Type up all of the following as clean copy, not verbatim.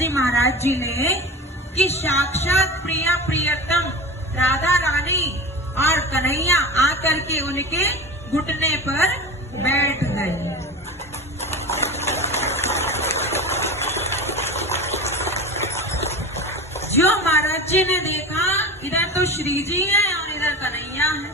जी महाराज जी ने कि साक्षात प्रिया प्रियतम राधा रानी और कन्हैया आकर के उनके घुटने पर बैठ गए। जो महाराज जी ने देखा इधर तो श्री जी है और इधर कन्हैया है,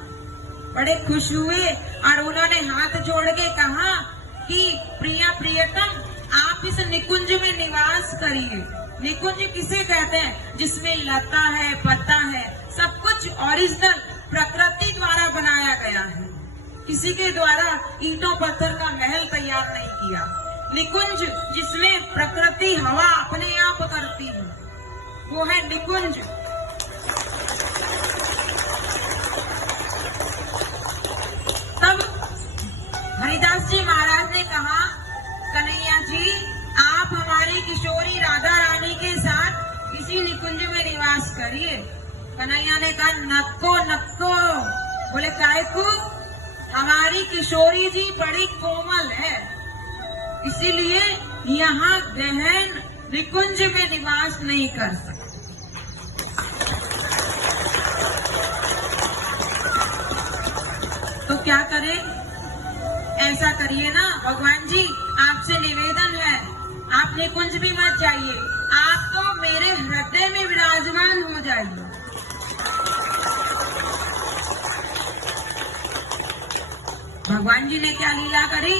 बड़े खुश हुए और उन्होंने हाथ जोड़ के कहा कि प्रिया प्रियतम आप इस निकुंज में निवास करिए। निकुंज किसे कहते हैं? जिसमें लता है, पत्ता है, सब कुछ ओरिजिनल प्रकृति द्वारा बनाया गया है। किसी के द्वारा ईंटों पत्थर का महल तैयार नहीं किया। निकुंज जिसमें प्रकृति हवा अपने आप करती है, वो है निकुंज। तब हरिदास जी महाराज ने कहा, कन्हैया जी आप हमारी किशोरी राधा रानी के साथ इसी निकुंज में निवास करिए। कन्हैया ने कहा नक्को नक्को। बोले काय को? हमारी किशोरी जी बड़ी कोमल है, इसीलिए यहाँ गहन निकुंज में निवास नहीं कर सकते। तो क्या करें? ऐसा करिए ना भगवान जी, आपसे निवेदन है, आप निकुंज भी मत जाइए, आप तो मेरे हृदय में विराजमान हो जाइए। भगवान जी ने क्या लीला करी?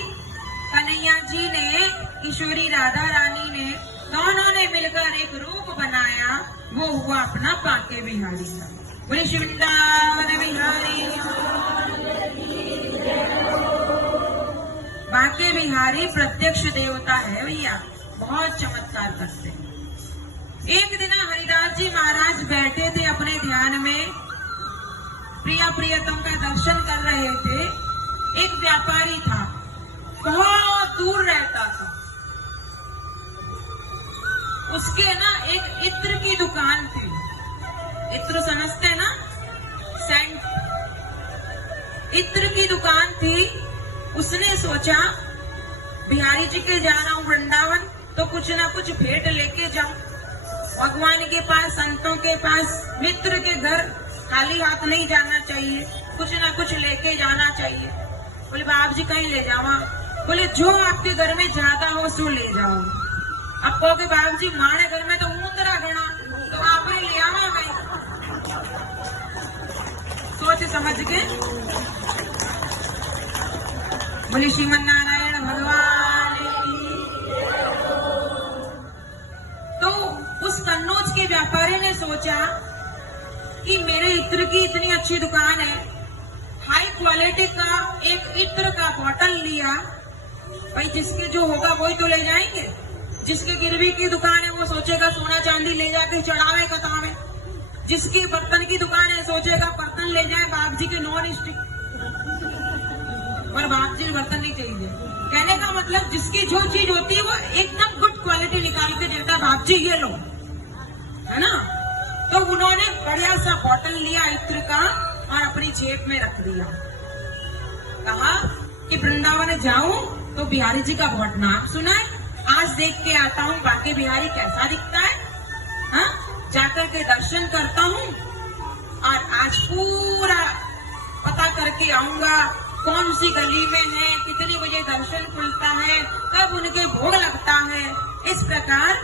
कन्हैया जी ने, किशोरी राधा रानी ने, दोनों ने मिलकर एक रूप बनाया, वो हुआ अपना बांके बिहारी का। बोले वृंदावन बिहारी। बांके बिहारी प्रत्यक्ष देवता है भैया, बहुत चमत्कार करते हैं। एक दिन हरिदास जी महाराज बैठे थे अपने ध्यान में, प्रिया प्रियतम का दर्शन कर रहे थे। एक व्यापारी था, बहुत दूर रहता था। उसके ना एक इत्र की दुकान थी। इत्र समझते ना? सेंट। इत्र की दुकान थी। उसने सोचा बिहारी जी के जा रहा हूँ वृंदावन, तो कुछ ना कुछ भेंट लेके जाऊं भगवान के पास, संतों के पास, मित्र के घर खाली हाथ नहीं जाना चाहिए, कुछ ना कुछ लेके जाना चाहिए। बोले बाप जी कहीं ले जावा? बोले जो आपके घर में ज्यादा हो सो ले जाओ। अब कहोगे बाप जी मारे घर में तो ऊंदरा गणा, तो आप ही ले आवा भाई। सोच समझ के बोले श्रीमन नारायण भगवान की। तो उस कन्नौज के व्यापारी ने सोचा कि मेरे इत्र की इतनी अच्छी दुकान है, हाई क्वालिटी का एक इत्र का बॉटल लिया, भाई जिसके जो होगा वही तो ले जाएंगे। जिसके गिरवी की दुकान है वो सोचेगा सोना चांदी ले जाके चढ़ावे कतावे, जिसकी बर्तन की दुकान है सोचेगा बर्तन ले जाए बाप जी के नॉन स्टिक, पर बाप जी बर्तन नहीं चाहिए। कहने का मतलब जिसकी जो चीज होती है वो एकदम गुड क्वालिटी निकाल के देता, बाप जी ये लो, है ना। तो उन्होंने बढ़िया सा बॉटल लिया इत्र का और अपनी जेब में रख दिया। कहा कि वृंदावन जाऊं तो बिहारी जी का बहुत नाम सुना है, आज देख के आता हूँ बांके बिहारी कैसा दिखता है, हाँ जाकर के दर्शन करता हूँ और आज पूरा पता करके आऊंगा कौन सी गली में है, कितने बजे दर्शन खुलता है, कब उनके भोग लगता है। इस प्रकार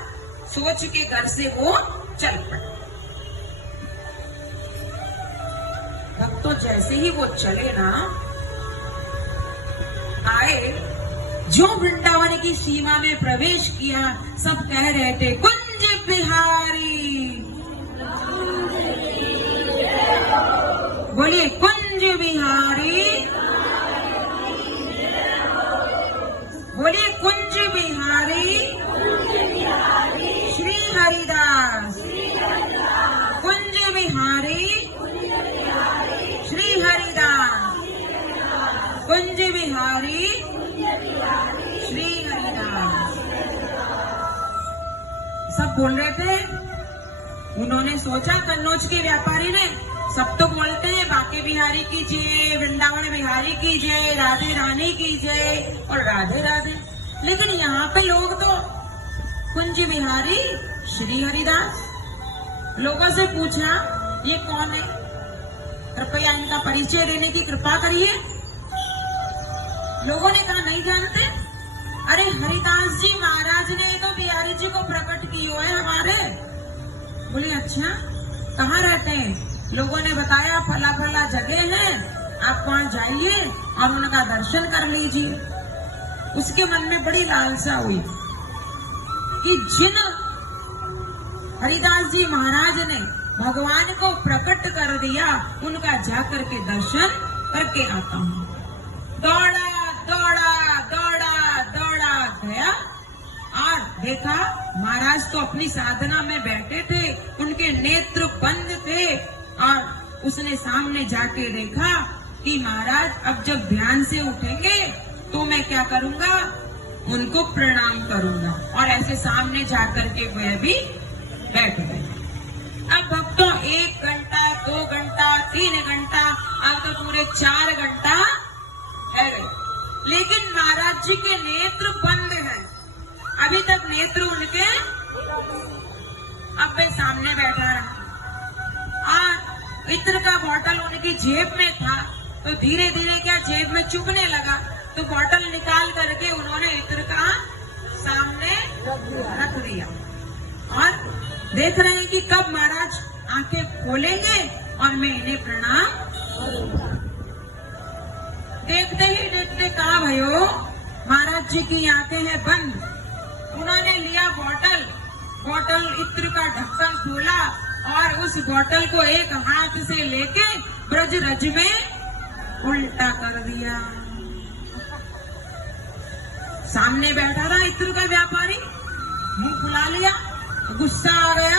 सोच के घर से वो चल पड़े। भक्तों जैसे ही वो चले ना, आए, जो वृंदावन की सीमा में प्रवेश किया, सब कह रहे थे कुंज बिहारी। बोलिए कुंज बिहारी, बोलिए कुंज बिहारी श्री हरिदास। कुंज बिहारी श्री हरिदास। कुंज बिहारी श्री हरिदास। सब बोल रहे थे। उन्होंने सोचा कन्नौज के व्यापारी ने, सब तो बोलते हैं बांके बिहारी की जय, वृंदावन बिहारी की जय, राधे रानी की जय और राधे राधे, लेकिन यहाँ पे लोग तो कुंज बिहारी श्री हरिदास। लोगों से पूछा ये कौन है, कृपया इनका परिचय देने की कृपा करिए। लोगों ने कहा नहीं जानते। अरे हरिदास जी महाराज ने तो बिहारी जी को प्रकट किया है हमारे। बोले अच्छा, कहाँ रहते हैं? लोगों ने बताया फला फला जगह है, आप वहां जाइए और उनका दर्शन कर लीजिए। उसके मन में बड़ी लालसा हुई कि जिन हरिदास जी महाराज ने भगवान को प्रकट कर दिया, उनका जाकर के दर्शन करके आता हूँ। दौड़ा दौड़ा दौड़ा दौड़ा गया और देखा महाराज तो अपनी साधना में बैठे थे, उनके नेत्र बंद थे। और उसने सामने जाके देखा कि महाराज अब जब ध्यान से उठेंगे तो मैं क्या करूंगा, उनको प्रणाम करूंगा। और ऐसे सामने जाकर के वह भी बैठ गए। अब भक्तों 1 घंटा 2 घंटा 3 घंटा, अब तो पूरे 4 घंटा है गए, लेकिन महाराज जी के नेत्र बंद हैं। अभी तक नेत्र उनके, अब वे सामने बैठा रहा और इत्र का बॉटल उनकी जेब में था, तो धीरे धीरे क्या जेब में चुभने लगा, तो बॉटल निकाल करके उन्होंने इत्र का सामने रख दिया और देख रहे हैं कि कब महाराज आंखें खोलेंगे और मैं इन्हें प्रणाम करूंगा। देखते ही देखते कहा भयो महाराज जी की आंखें हैं बंद। उन्होंने लिया बॉटल इत्र का ढक्कन खोला और उस बॉटल को एक हाथ से लेके ब्रज रज में उल्टा कर दिया। सामने बैठा था इत्र का व्यापारी, मुंह फुला लिया, गुस्सा आ गया।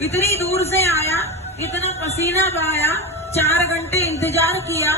इतनी दूर से आया, इतना पसीना बहाया, 4 घंटे इंतजार किया,